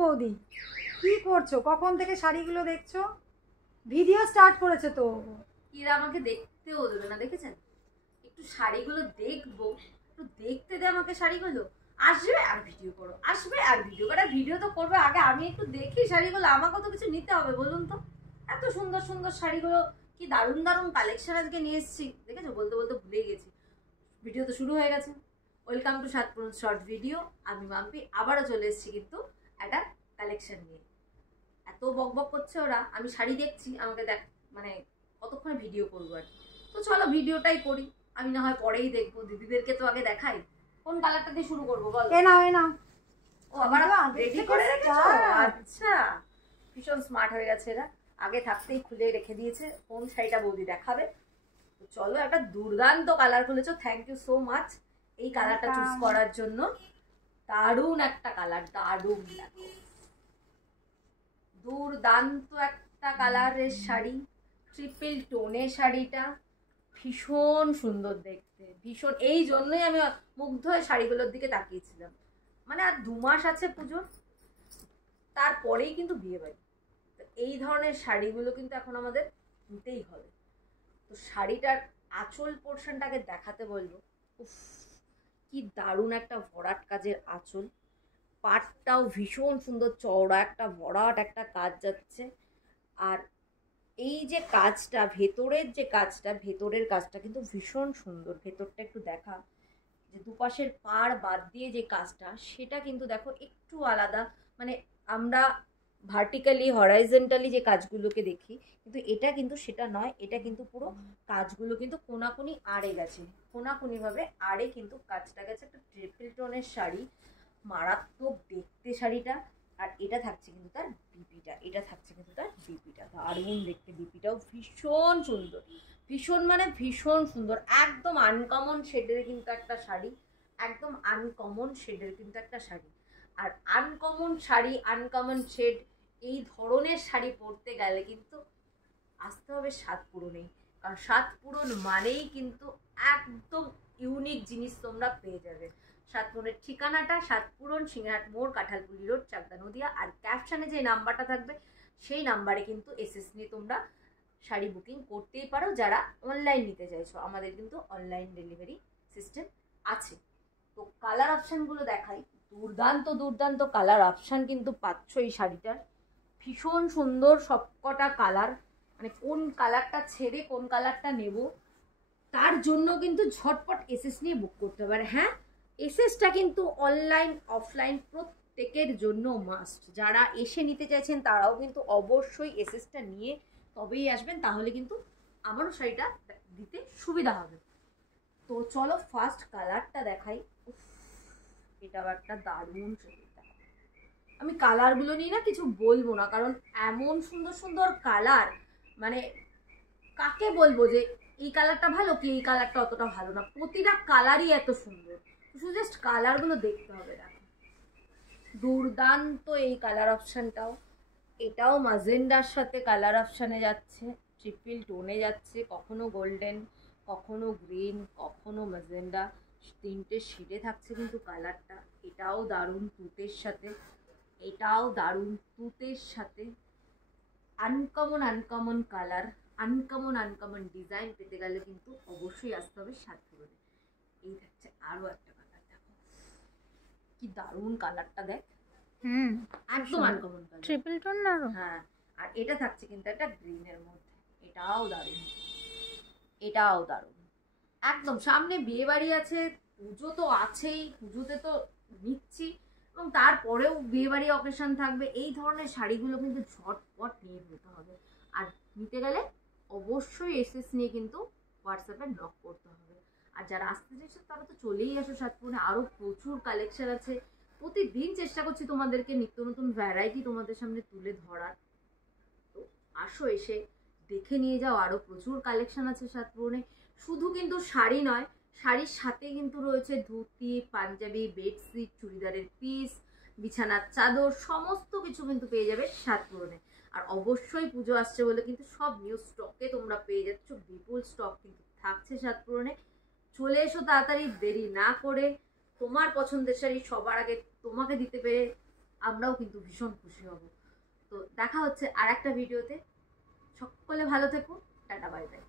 বৌদি কি করছো? কখন থেকে শাড়িগুলো দেখছো? ভিডিও স্টার্ট করেছে তো। এরা আমাকে দেখতেও দেবে না, দেখেছেন? একটু শাড়িগুলো দেখবো, একটু দেখতে দে আমাকে শাড়িগুলো। আসবে আর ভিডিও করো, আসবে আর ভিডিও করো। ভিডিও তো করবে, আগে আমি একটু দেখি শাড়িগুলো। আমাকেও তো কিছু নিতে হবে, বলুন তো। এত সুন্দর সুন্দর শাড়িগুলো, কি দারুণ দারুণ কালেকশন আজকে নিয়ে এসেছি। দেখেছো, বলতে বলতে ভুলে গেছি। ভিডিও তো শুরু হয়ে গেছে। Welcome to Satpuran short video. আমি মাম্পি আবারও চলে এসেছি কিন্তু একটা কালেকশন নিয়ে। এত বক বক করছে ওরা, আমি শাড়ি দেখছি, আমাকে দেখ মানে কতক্ষণে ভিডিও করবো আর কি। তো চলো ভিডিওটাই করি, আমি না হয় পরেই দেখবো। দিদিদেরকে তো আগে দেখাই। কোন কালারটা দিয়ে শুরু করবো বলো? এ নাও। ও আবার রেডি করে রেখেছো? আচ্ছা, ভীষণ স্মার্ট হয়ে গেছে এরা। আগে থাকতেই খুলে রেখে দিয়েছে কোন শাড়িটা বৌদি দেখাবে। তো চলো, একটা দুর্দান্ত কালার খুলেছো, থ্যাংক ইউ সো মাচ এই কালারটা চুজ করার জন্য। দারুণ একটা কালার, দারুণ। দেখো, দুর্দান্ত একটা কালারের শাড়ি, ট্রিপল টোনের শাড়িটা ভীষণ সুন্দর দেখতে, ভীষণ। এই জন্যই আমি মুগ্ধ হয়ে শাড়িগুলোর দিকে তাকিয়েছিলাম। মানে আর 2 মাস আছে পুজোর, তারপরেই কিন্তু বিয়ে বাড়ি। তো এই ধরনের শাড়িগুলো কিন্তু এখন আমাদের নিতেই হবে। তো শাড়িটার আঁচল পোর্শনটাকে দেখাতে বলবো। উফ, কি দারুণ একটা ভরাট কাজের আঁচল। পাটটাও ভীষণ সুন্দর, চওড়া একটা ভরাট একটা কাজ যাচ্ছে। আর এই যে কাজটা, ভেতরের কাজটা কিন্তু ভীষণ সুন্দর। ভেতরটা একটু দেখা, যে দুপাশের পাড় বাদ দিয়ে যে কাজটা, সেটা কিন্তু দেখো একটু আলাদা। মানে আমরা ভার্টিক্যালি হরাইজেন্টালি যে কাজগুলোকে দেখি, কিন্তু এটা কিন্তু সেটা নয়। এটা কিন্তু পুরো কাজগুলো কিন্তু কোনাকুনি আড়ে গেছে, কোনাকুনিভাবে আড়ে কিন্তু কাজটা গেছে। একটা ট্রিপল টোনের শাড়ি, মারাত্মক দেখতে শাড়িটা। আর এটা থাকছে কিন্তু তার বিপিটা, দারুণ দেখতে। বিপিটাও ভীষণ সুন্দর, ভীষণ মানে ভীষণ সুন্দর। একদম আনকমন শেডের কিন্তু একটা শাড়ি, একদম আনকমন শেডের কিন্তু একটা শাড়ি। আর আনকমন শাড়ি, আনকমন শেড, এই ধরনের শাড়ি পরতে গেলে কিন্তু আসতে হবে সাতপুরনেই। কারণ সাতপুরন মানেই কিন্তু একদম ইউনিক জিনিস তোমরা পেয়ে যাবে। সাতপুরনের ঠিকানাটা সাতপুরন, সিংহাট মোড়, কাঁঠালপুলি রোড, চাকদা নদিয়া। আর ক্যাপশনে যে নাম্বারটা থাকবে সেই নাম্বারে কিন্তু এসএস নিয়ে তোমরা শাড়ি বুকিং করতেই পারো। যারা অনলাইন নিতে চাইছো, আমাদের কিন্তু অনলাইন ডেলিভারি সিস্টেম আছে। তো কালার অপশানগুলো দেখাই। দুর্দান্ত দুর্দান্ত কালার অপশান কিন্তু পাচ্ছ এই শাড়িটার। ভীষণ সুন্দর সবকটা কালার। মানে কোন কালারটা ছেড়ে কোন কালারটা নেব, তার জন্য কিন্তু ঝটপট এসএস নিয়ে বুক করতে পারে। হ্যাঁ, এসএসটা কিন্তু অনলাইন অফলাইন প্রত্যেকের জন্য মাস্ট। যারা এসে নিতে চাইছেন তারাও কিন্তু অবশ্যই এসএসটা নিয়ে তবেই আসবেন, তাহলে কিন্তু আমারও শাড়িটা দিতে সুবিধা হবে। তো চলো ফার্স্ট কালারটা দেখাই। এটাও একটা দারুণ শাড়ি। আমি কালারগুলো নিয়ে না কিছু বলবো না, কারণ এমন সুন্দর সুন্দর কালার, মানে কাকে বলবো যে এই কালারটা ভালো, কি এই কালারটা অতটা ভালো না। প্রতিটা কালারই এত সুন্দর, শুধু জাস্ট কালারগুলো দেখতে হবে। দেখো, দুর্দান্ত এই কালার অপশানটাও। এটাও মাজেন্ডার সাথে কালার অপশানে যাচ্ছে, ট্রিপল টোনে যাচ্ছে, কখনো গোল্ডেন, কখনো গ্রিন, কখনো মাজেন্ডা। 3টে শেডে থাকছে কিন্তু কালারটা। এটাও দারুণ তুতের সাথে, এটাও দারুণ তুতের সাথে। আনকমন কালার, আনকমন ডিজাইন পেতে গেলে কিন্তু অবশ্যই আসতে হবে সাতপুরনে। এই থাকছে আরো একটা কালার, দেখো কি দারুণ কালারটা। দেখ, একদম আনকমন কালার, ট্রিপল টোন না? হ্যাঁ। আর এটা থাকছে কিন্তু একটা গ্রিনের মধ্যে, এটাও দারুণ, এটাও দারুণ। একদম সামনে বিয়ে বাড়ি আছে, পুজো তো আছেই, পুজোতে তো নিচ্ছি, এবং তারপরেও বিয়েবাড়ি অকেশন থাকবে। এই ধরনের শাড়িগুলো কিন্তু ঝটপট নিয়ে ফেলতে হবে। আর নিতে গেলে অবশ্যই এসএস নিয়ে কিন্তু হোয়াটসঅ্যাপে নক করতে হবে। আর যারা আসতে চাইছে তারা তো চলেই আসো সাতপুরনে, আরও প্রচুর কালেকশন আছে। প্রতিদিন চেষ্টা করছি তোমাদেরকে নিত্য নতুন ভ্যারাইটি তোমাদের সামনে তুলে ধরার। তো আসো, এসে দেখে নিয়ে যাও, আরও প্রচুর কালেকশন আছে সাতপুরনে। শুধু কিন্তু শাড়ি নয়, শাড়ির সাথে কিন্তু রয়েছে ধুতি, পাঞ্জাবি, বেডশিট, চুড়িদারের পিস, বিছানার চাদর, সমস্ত কিছু কিন্তু পেয়ে যাবে সাতপুরনে। আর অবশ্যই পুজো আসছে বলে কিন্তু সব নিউ স্টকে তোমরা পেয়ে যাচ্ছ। বিপুল স্টক কিন্তু থাকছে সাতপুরনে। চলে এসো তাড়াতাড়ি, দেরি না করে। তোমার পছন্দের শাড়ি সবার আগে তোমাকে দিতে পেরে আমরাও কিন্তু ভীষণ খুশি হব। তো দেখা হচ্ছে আর একটা ভিডিওতে। সকলে ভালো থেকো, টাটা বাই বাই।